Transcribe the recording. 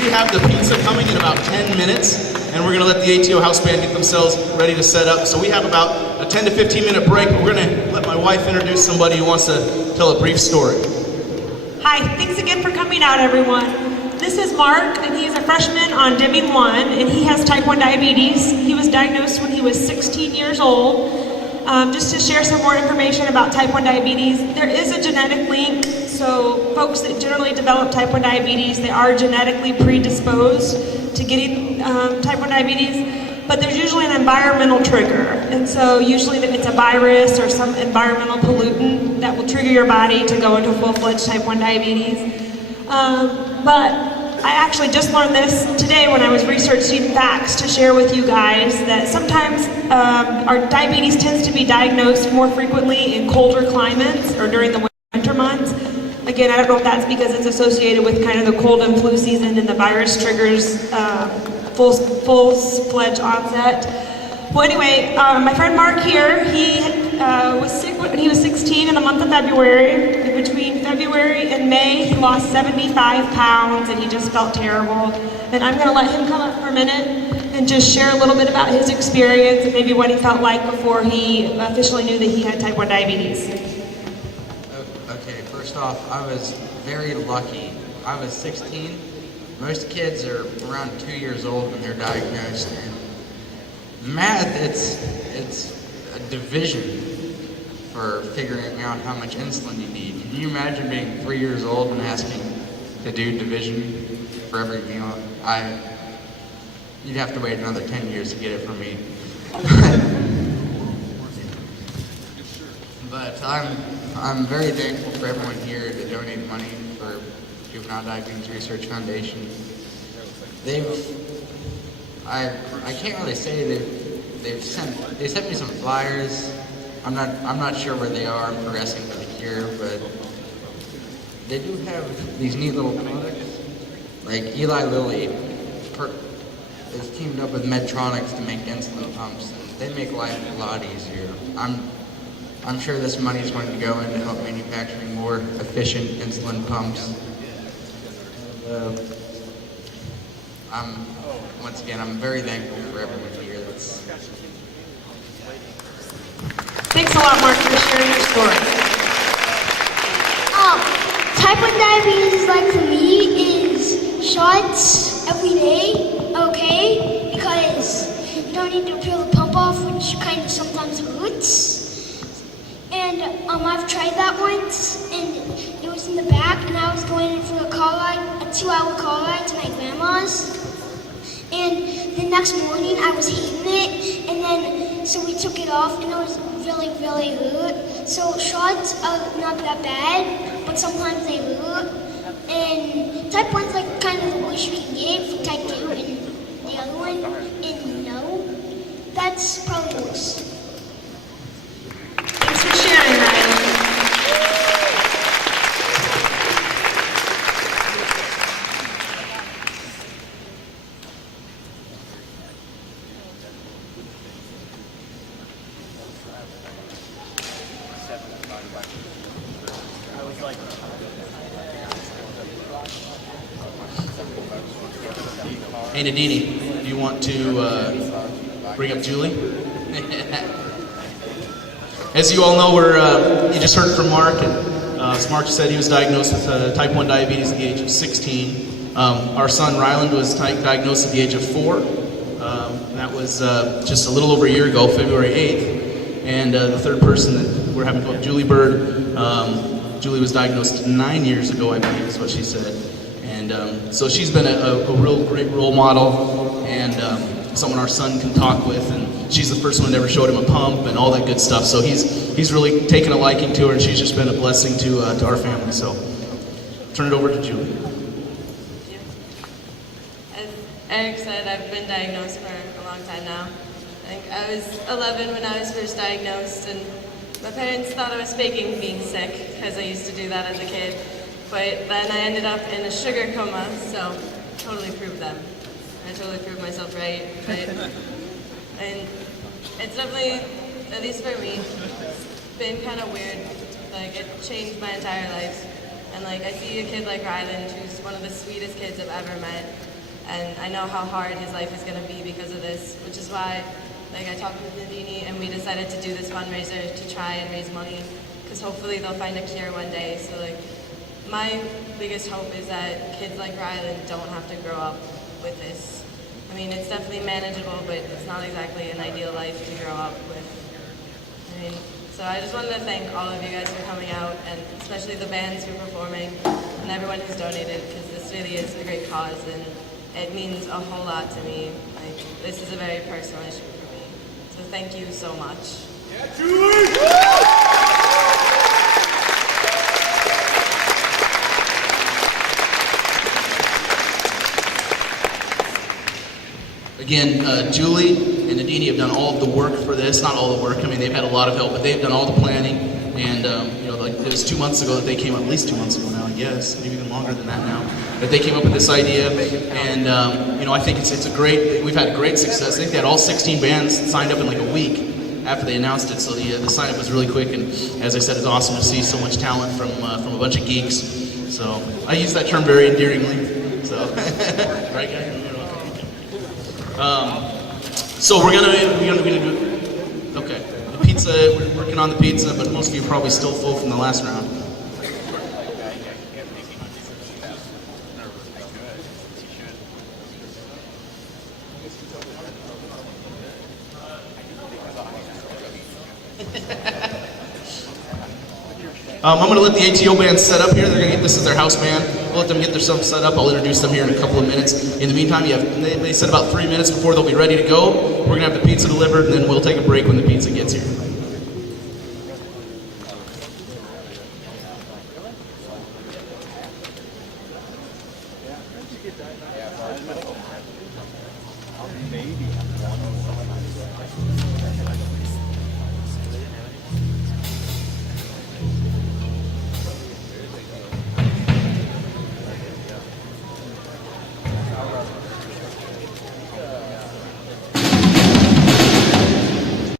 We have the pizza coming in about 10 minutes, and we're going to let the ATO house band get themselves ready to set up. So we have about a 10 to 15 minute break, but we're going to let my wife introduce somebody who wants to tell a brief story. Hi, thanks again for coming out, everyone. This is Mark, and he's a freshman on Deming 1, and he has type 1 diabetes. He was diagnosed when he was 16 years old. Just to share some more information about type 1 diabetes, there is a genetic link. So folks that generally develop type 1 diabetes, they are genetically predisposed to getting type 1 diabetes, but there's usually an environmental trigger. And so usually it's a virus or some environmental pollutant that will trigger your body to go into full-fledged type 1 diabetes. But I actually just learned this today when I was researching facts to share with you guys that sometimes our diabetes tends to be diagnosed more frequently in colder climates or during the winter months. Again, I don't know if that's because it's associated with kind of the cold and flu season and the virus triggers full-fledged onset. Well, anyway, my friend Mark here, he was sick when he was 16 in the month of February. Between February and May, he lost 75 pounds and he just felt terrible. And I'm going to let him come up for a minute and just share a little bit about his experience and maybe what he felt like before he officially knew that he had type 1 diabetes. Okay, first off, I was very lucky. I was 16. Most kids are around 2 years old when they're diagnosed. And math, it's a division for figuring out how much insulin you need. Can you imagine being 3 years old and asking to do division for every meal? You'd have to wait another 10 years to get it from me. But I'm very thankful for everyone here to donate money for Juvenile Diabetes Research Foundation. I can't really say they sent me some flyers. I'm not sure where they are. I'm progressing for the cure, but they do have these neat little products. Like Eli Lilly is teamed up with Medtronics to make insulin pumps. They make life a lot easier. I'm sure this money is going to go in to help manufacturing more efficient insulin pumps. Once again, I'm very thankful for everyone here. Thanks a lot, Mark, for sharing your story. Type 1 diabetes, like for me, is shots every day, okay? Because you don't need to peel the pump off, which kind of sometimes hurts. And I've tried that once, and it was in the back, and I was going in for a 2-hour car ride to my grandma's. And the next morning, I was hating it, and then so we took it off, and it was really, really hurt. So shots are not that bad, but sometimes they hurt. And type 1's like kind of the worst you can get for type 2 and the other one. And no, that's probably worse. Thanks for sharing, Ryland. Hey Nadini, do you want to bring up Julie? As you all know, you just heard from Mark, and as Mark said, he was diagnosed with type 1 diabetes at the age of 16. Our son Ryland was diagnosed at the age of 4. That was just a little over a year ago, February 8th. And the third person that we're having called Julie Bird. Julie was diagnosed 9 years ago, I believe is what she said. And so she's been a real great role model and someone our son can talk with. And she's the first one that ever showed him a pump and all that good stuff. So he's really taken a liking to her, and she's just been a blessing to our family. So turn it over to Julie. As Eric said, I've been diagnosed for a long time now. I think I was 11 when I was first diagnosed, and my parents thought I was faking being sick because I used to do that as a kid. But then I ended up in a sugar coma, so totally proved them. I totally proved myself right. And it's definitely, at least for me, it's been kind of weird. Like, it changed my entire life. And like, I see a kid like Ryland, who's one of the sweetest kids I've ever met. And I know how hard his life is going to be because of this, which is why like I talked with Nadini and we decided to do this fundraiser to try and raise money because hopefully they'll find a cure one day. So like my biggest hope is that kids like Ryland don't have to grow up with this. I mean, it's definitely manageable, but it's not exactly an ideal life to grow up with. I mean, so I just wanted to thank all of you guys for coming out, and especially the bands who are performing, and everyone who's donated, because this really is a great cause, and it means a whole lot to me. Like, this is a very personal issue for me. So thank you so much. Again, Julie and Nadini have done all of the work for this. Not all the work. I mean, they've had a lot of help, but they've done all the planning. And like it was 2 months ago that they came up. At least 2 months ago now, I guess, maybe even longer than that now. That they came up with this idea. And I think it's a great. We've had great success. I think they had all 16 bands signed up in like a week after they announced it. So the sign up was really quick. And as I said, it's awesome to see so much talent from a bunch of geeks. So I use that term very endearingly. So right, guys. So we're gonna do, okay, the pizza, we're working on the pizza, but most of you are probably still full from the last round. I'm going to let the ATO band set up here. They're going to get this as their house band. We'll let them get their stuff set up. I'll introduce them here in a couple of minutes. In the meantime, they said about 3 minutes before they'll be ready to go. We're going to have the pizza delivered, and then we'll take a break when the pizza gets here. Maybe.